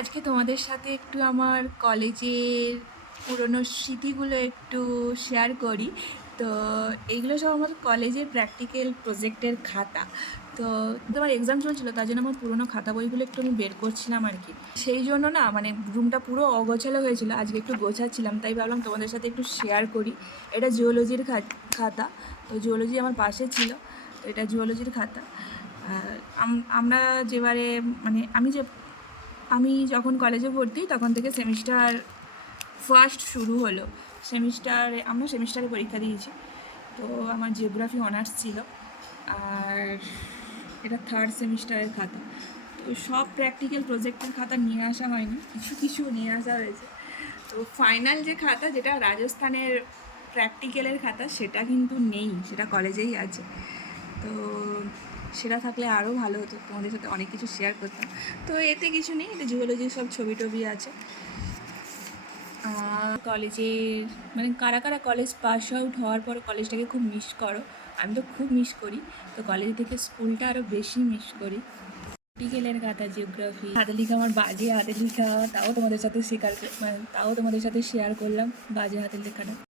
আজকে তোমাদের সাথে একটু আমার কলেজের পুরনো স্মৃতিগুলো একটু শেয়ার করি। তো এইগুলো সব আমার কলেজের প্র্যাকটিক্যাল প্রজেক্টের খাতা। তো তোমার এক্সাম চলছিল, তার জন্য আমার পুরনো খাতা বইগুলো একটু আমি বের করছিলাম আর কি। সেই জন্য না মানে রুমটা পুরো অগোছালো হয়েছিল, আজকে একটু গোছাচ্ছিলাম, তাই ভাবলাম তোমাদের সাথে একটু শেয়ার করি। এটা জিওলজির খাতা। তো জিওলজি আমার পাশে ছিল, তো এটা জিওলজির খাতা। আর আমরা যেবারে মানে আমি যখন কলেজে ভর্তি তখন থেকে সেমিস্টার ফার্স্ট শুরু হলো। আমরা সেমিস্টারে পরীক্ষা দিয়েছি। তো আমার জিওগ্রাফি অনার্স ছিল, আর এটা থার্ড সেমিস্টারের খাতা। তো সব প্র্যাকটিক্যাল প্রজেক্টের খাতা নিয়ে আসা হয়নি, কিছু কিছু নিয়ে আসা হয়েছে। তো ফাইনাল যে খাতা, যেটা রাজস্থানের প্র্যাকটিক্যালের খাতা, সেটা কিন্তু নেই, সেটা কলেজেই আছে। তো সেটা থাকলে আরও ভালো হতো, তোমাদের সাথে অনেক কিছু শেয়ার করতাম। তো এতে কিছু নেই, এটা জিওলজির সব ছবি টবি আছে। কলেজের মানে কারা কারা কলেজ পাস আউট হওয়ার পর কলেজটাকে খুব মিস করো? আমি তো খুব মিস করি। তো কলেজ থেকে স্কুলটা আরও বেশি মিস করি। প্র্যাকটিক্যালের খাতা জিওগ্রাফি হাতের লেখা, আমার বাজে হাতের লেখা, তাও তোমাদের সাথে শেয়ার করলাম বাজে হাতের লেখাটা।